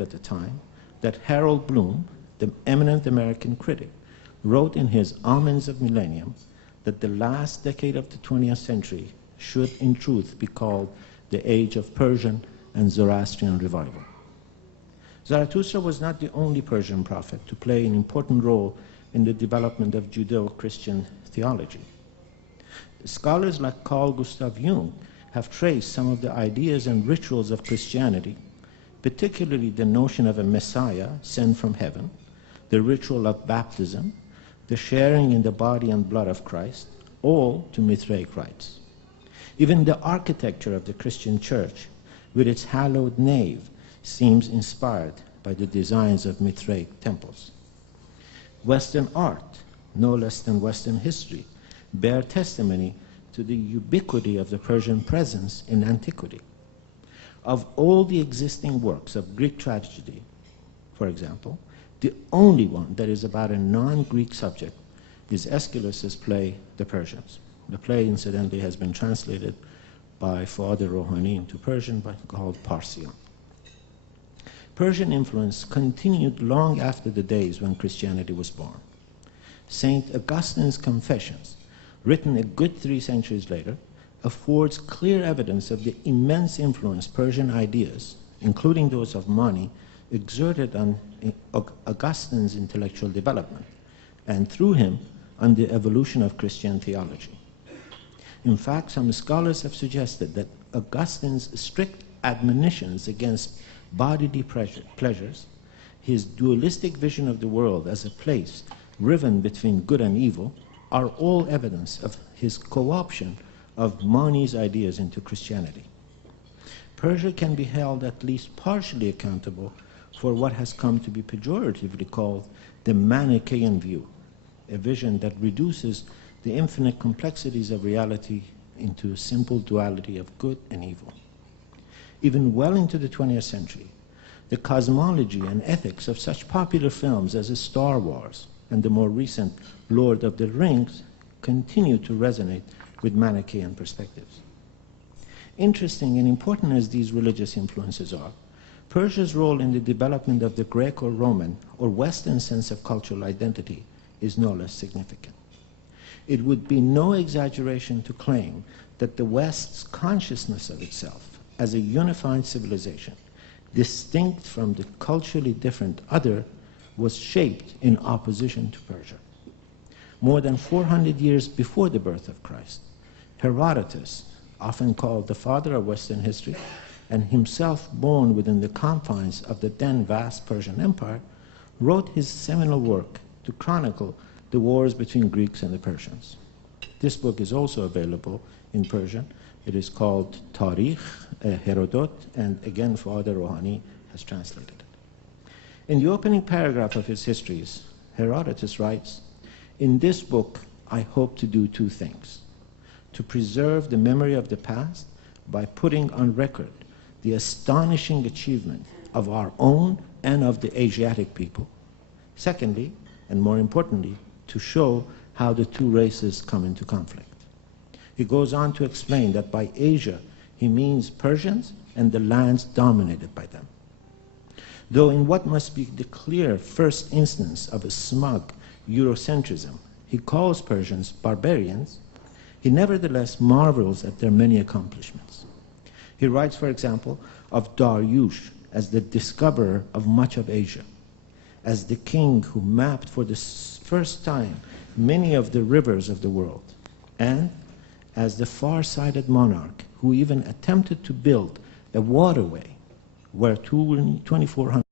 at the time that Harold Bloom, the eminent American critic, wrote in his Omens of Millennium that the last decade of the 20th century should in truth be called the age of Persian and Zoroastrian revival. Zarathustra was not the only Persian prophet to play an important role in the development of Judeo-Christian theology. Scholars like Carl Gustav Jung have traced some of the ideas and rituals of Christianity, particularly the notion of a Messiah sent from heaven, the ritual of baptism, the sharing in the body and blood of Christ, all to Mithraic rites. Even the architecture of the Christian church, with its hallowed nave, seems inspired by the designs of Mithraic temples. Western art, no less than Western history, bear testimony to the ubiquity of the Persian presence in antiquity. Of all the existing works of Greek tragedy, for example, the only one that is about a non-Greek subject is Aeschylus's play, The Persians. The play, incidentally, has been translated by Fuad Rouhani into Persian, but called Parsiyan. Persian influence continued long after the days when Christianity was born. St. Augustine's Confessions, written a good 3 centuries later, affords clear evidence of the immense influence Persian ideas, including those of Mani, exerted on Augustine's intellectual development, and through him, on the evolution of Christian theology. In fact, some scholars have suggested that Augustine's strict admonitions against bodily pleasures, his dualistic vision of the world as a place riven between good and evil, are all evidence of his co-option of Mani's ideas into Christianity. Persia can be held at least partially accountable for what has come to be pejoratively called the Manichaean view, a vision that reduces the infinite complexities of reality into a simple duality of good and evil. Even well into the 20th century, the cosmology and ethics of such popular films as Star Wars and the more recent Lord of the Rings continue to resonate with Manichaean perspectives. Interesting and important as these religious influences are, Persia's role in the development of the Greco-Roman or Western sense of cultural identity is no less significant. It would be no exaggeration to claim that the West's consciousness of itself as a unified civilization, distinct from the culturally different other, was shaped in opposition to Persia. More than 400 years before the birth of Christ, Herodotus, often called the father of Western history, and himself born within the confines of the then vast Persian Empire, wrote his seminal work to chronicle the wars between Greeks and the Persians. This book is also available in Persian. It is called Tarikh, Herodot, and again Fuad Rouhani has translated it. In the opening paragraph of his histories, Herodotus writes, "In this book I hope to do 2 things: to preserve the memory of the past by putting on record the astonishing achievement of our own and of the Asiatic people. Secondly, and more importantly, to show how the 2 races come into conflict." He goes on to explain that by Asia, he means Persians and the lands dominated by them. Though in what must be the clear first instance of a smug Eurocentrism, he calls Persians barbarians, he nevertheless marvels at their many accomplishments. He writes, for example, of Dariush as the discoverer of much of Asia, as the king who mapped for the first time many of the rivers of the world, and as the far-sighted monarch who even attempted to build a waterway where 2,400